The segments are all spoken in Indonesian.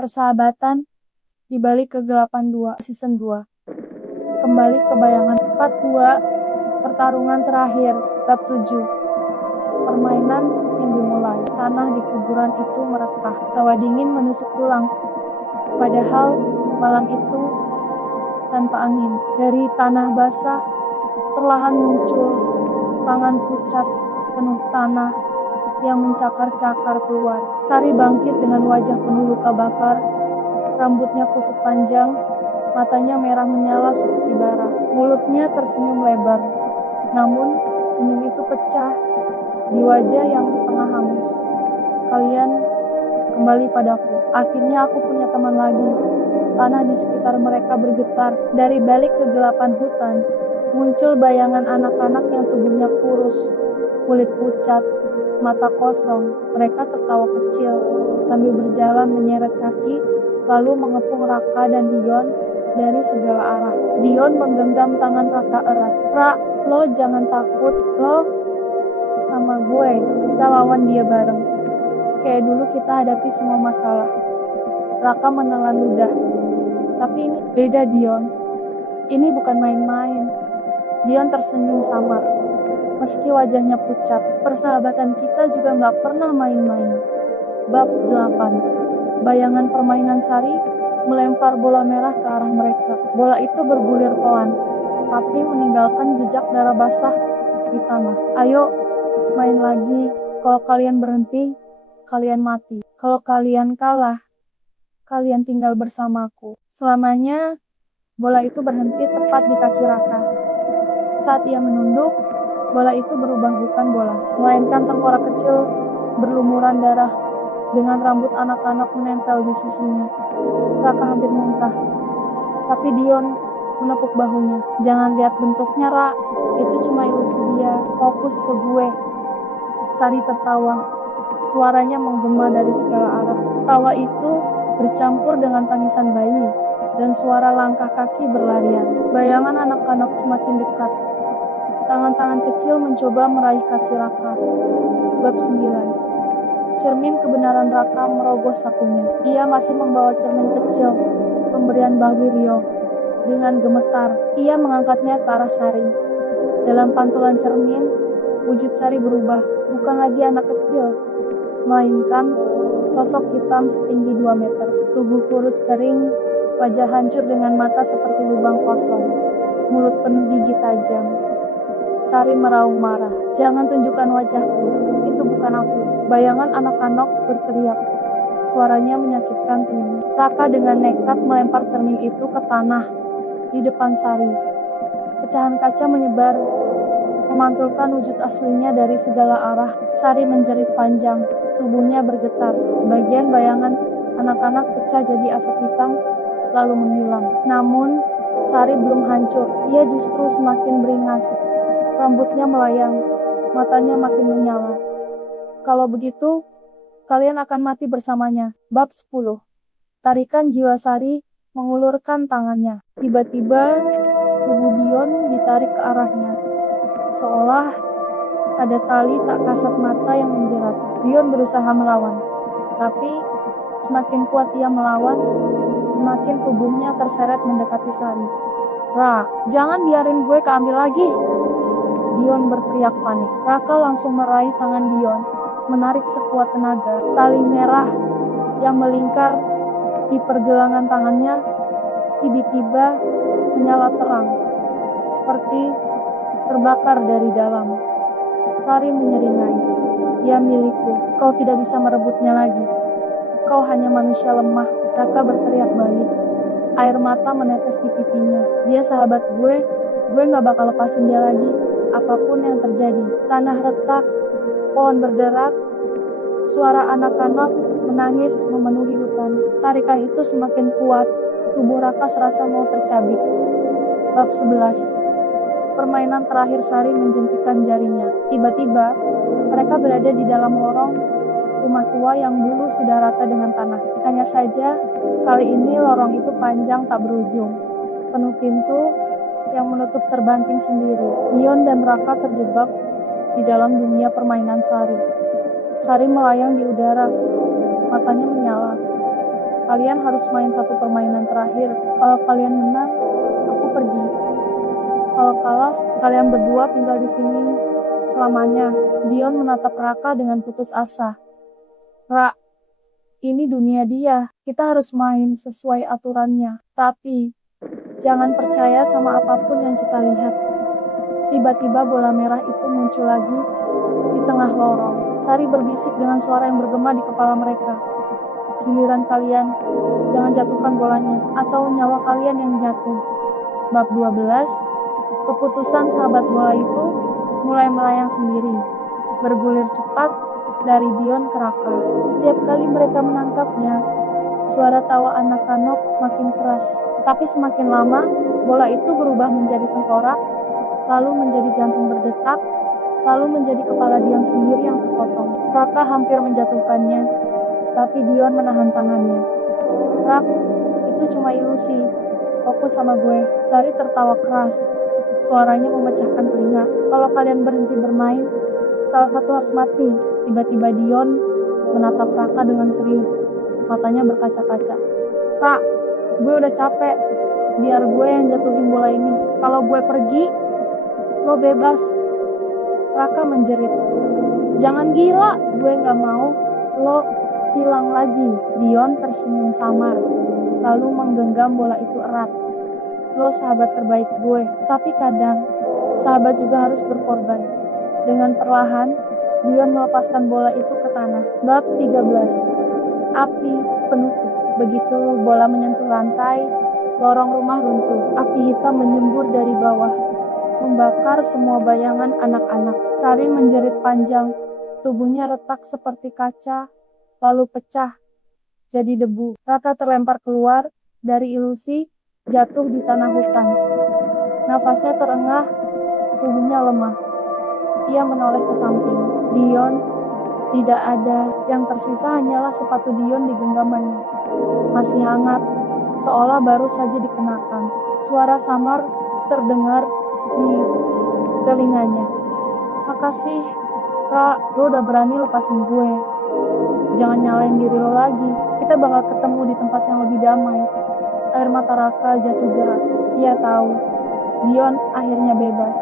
Persahabatan di balik kegelapan 2, season 2. Kembali ke bayangan part 2, pertarungan terakhir, bab 7. Permainan yang dimulai, tanah di kuburan itu merekah, hawa dingin menusuk tulang. Padahal malam itu tanpa angin, dari tanah basah perlahan muncul tangan pucat penuh tanah yang mencakar-cakar keluar. Sari bangkit dengan wajah penuh luka bakar, rambutnya kusut panjang, matanya merah menyala seperti bara. Mulutnya tersenyum lebar, namun senyum itu pecah di wajah yang setengah hangus. Kalian kembali padaku. Akhirnya aku punya teman lagi. Tanah di sekitar mereka bergetar. Dari balik kegelapan hutan, muncul bayangan anak-anak yang tubuhnya kurus, kulit pucat, mata kosong. Mereka tertawa kecil sambil berjalan menyeret kaki, lalu mengepung Raka dan Dion dari segala arah. Dion menggenggam tangan Raka erat. "Ra, lo jangan takut, lo sama gue, kita lawan dia bareng. Kayak dulu kita hadapi semua masalah." Raka menelan ludah. "Tapi ini beda, Dion. Ini bukan main-main." Dion tersenyum samar, meski wajahnya pucat. Persahabatan kita juga gak pernah main-main. Bab 8. Bayangan permainan Sari melempar bola merah ke arah mereka. Bola itu bergulir pelan, tapi meninggalkan jejak darah basah di tanah. "Ayo, main lagi. Kalau kalian berhenti, kalian mati. Kalau kalian kalah, kalian tinggal bersamaku selamanya." Bola itu berhenti tepat di kaki Raka. Saat ia menunduk, bola itu berubah bukan bola, melainkan tengkorak kecil berlumuran darah dengan rambut anak-anak menempel di sisinya. Raka hampir muntah, tapi Dion menepuk bahunya. "Jangan lihat bentuknya, Ra. Itu cuma ilusi dia. Fokus ke gue." Sari tertawa. Suaranya menggema dari segala arah. Tawa itu bercampur dengan tangisan bayi dan suara langkah kaki berlarian. Bayangan anak-anak semakin dekat. Tangan-tangan kecil mencoba meraih kaki Raka. Bab 9. Cermin kebenaran Raka merogoh sakunya. Ia masih membawa cermin kecil, pemberian Mbah Wiryo. Dengan gemetar, ia mengangkatnya ke arah Sari. Dalam pantulan cermin, wujud Sari berubah. Bukan lagi anak kecil, melainkan sosok hitam setinggi 2 meter. Tubuh kurus kering, wajah hancur dengan mata seperti lubang kosong, mulut penuh gigi tajam. Sari meraung marah. "Jangan tunjukkan wajahku, itu bukan aku." Bayangan anak-anak berteriak. Suaranya menyakitkan telinga. Raka dengan nekat melempar cermin itu ke tanah di depan Sari. Pecahan kaca menyebar, memantulkan wujud aslinya dari segala arah. Sari menjerit panjang, tubuhnya bergetar. Sebagian bayangan anak-anak pecah jadi asap hitam, lalu menghilang. Namun, Sari belum hancur. Ia justru semakin beringas. Rambutnya melayang, matanya makin menyala. "Kalau begitu, kalian akan mati bersamanya." Bab 10. Tarikan jiwa Sari mengulurkan tangannya. Tiba-tiba, tubuh Dion ditarik ke arahnya, seolah ada tali tak kasat mata yang menjerat. Dion berusaha melawan, tapi semakin kuat ia melawan, semakin tubuhnya terseret mendekati Sari. "Ra, jangan biarin gue keambil lagi!" Dion berteriak panik. Raka langsung meraih tangan Dion, menarik sekuat tenaga. Tali merah yang melingkar di pergelangan tangannya tiba-tiba menyala terang, seperti terbakar dari dalam. Sari menyeringai. "Ya milikku, kau tidak bisa merebutnya lagi. Kau hanya manusia lemah." Raka berteriak balik. Air mata menetes di pipinya. "Dia sahabat gue gak bakal lepasin dia lagi. Apapun yang terjadi." Tanah retak, pohon berderak, suara anak-anak menangis memenuhi hutan. Tarikan itu semakin kuat, tubuh Raka serasa mau tercabik. Bab 11. Permainan terakhir. Sari menjentikan jarinya. Tiba-tiba, mereka berada di dalam lorong rumah tua yang dulu sudah rata dengan tanah. Hanya saja, kali ini lorong itu panjang tak berujung, penuh pintu yang menutup terbanting sendiri. Dion dan Raka terjebak di dalam dunia permainan Sari. Sari melayang di udara, matanya menyala. Kalian harus main satu permainan terakhir. Kalau kalian menang, aku pergi. Kalau kalah, kalian berdua tinggal di sini selamanya. Dion menatap Raka dengan putus asa. Ra, ini dunia dia. Kita harus main sesuai aturannya. Tapi, jangan percaya sama apapun yang kita lihat. Tiba-tiba bola merah itu muncul lagi di tengah lorong. Sari berbisik dengan suara yang bergema di kepala mereka. Giliran kalian, jangan jatuhkan bolanya, atau nyawa kalian yang jatuh. Bab 12, keputusan sahabat bola itu mulai melayang sendiri, bergulir cepat dari Dion ke Raka. Setiap kali mereka menangkapnya, suara tawa anak-anak makin keras. Tapi semakin lama, bola itu berubah menjadi tengkorak, lalu menjadi jantung berdetak, lalu menjadi kepala Dion sendiri yang terpotong. Raka hampir menjatuhkannya, tapi Dion menahan tangannya. Rak, itu cuma ilusi. Fokus sama gue. Sari tertawa keras. Suaranya memecahkan telinga. Kalau kalian berhenti bermain, salah satu harus mati. Tiba-tiba Dion menatap Raka dengan serius. Matanya berkaca-kaca. Rak, gue udah capek. Biar gue yang jatuhin bola ini. Kalau gue pergi, lo bebas. Raka menjerit. Jangan gila, gue gak mau lo hilang lagi. Dion tersenyum samar, lalu menggenggam bola itu erat. Lo sahabat terbaik gue, tapi kadang sahabat juga harus berkorban. Dengan perlahan, Dion melepaskan bola itu ke tanah. Bab 13. Api penutup. Begitu bola menyentuh lantai, lorong rumah runtuh. Api hitam menyembur dari bawah, membakar semua bayangan anak-anak. Sari menjerit panjang, tubuhnya retak seperti kaca, lalu pecah jadi debu. Raka terlempar keluar dari ilusi, jatuh di tanah hutan. Nafasnya terengah, tubuhnya lemah. Ia menoleh ke samping. Dion tidak ada. Yang tersisa hanyalah sepatu Dion di genggamannya. Masih hangat, seolah baru saja dikenakan. Suara samar terdengar di telinganya. Makasih, Ra, lo udah berani lepasin gue. Jangan nyalain diri lo lagi. Kita bakal ketemu di tempat yang lebih damai. Air mata Raka jatuh deras. Ia tahu, Dion akhirnya bebas.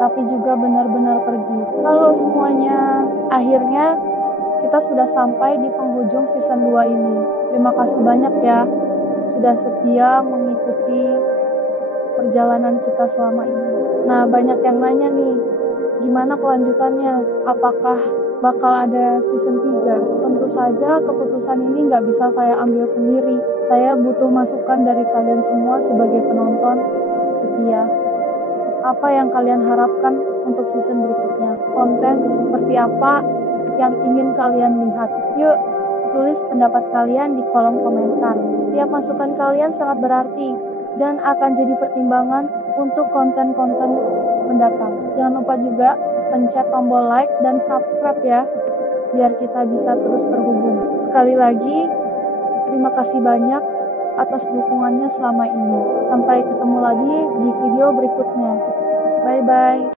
Tapi juga benar-benar pergi. Halo semuanya. Akhirnya, kita sudah sampai di penghujung season 2 ini. Terima kasih banyak ya, sudah setia mengikuti perjalanan kita selama ini. Nah, banyak yang nanya nih, gimana kelanjutannya? Apakah bakal ada season 3? Tentu saja keputusan ini nggak bisa saya ambil sendiri. Saya butuh masukan dari kalian semua sebagai penonton setia. Apa yang kalian harapkan untuk season berikutnya? Konten seperti apa yang ingin kalian lihat? Yuk, tulis pendapat kalian di kolom komentar. Setiap masukan kalian sangat berarti dan akan jadi pertimbangan untuk konten-konten mendatang. Jangan lupa juga pencet tombol like dan subscribe ya, biar kita bisa terus terhubung. Sekali lagi, terima kasih banyak atas dukungannya selama ini. Sampai ketemu lagi di video berikutnya. Bye-bye.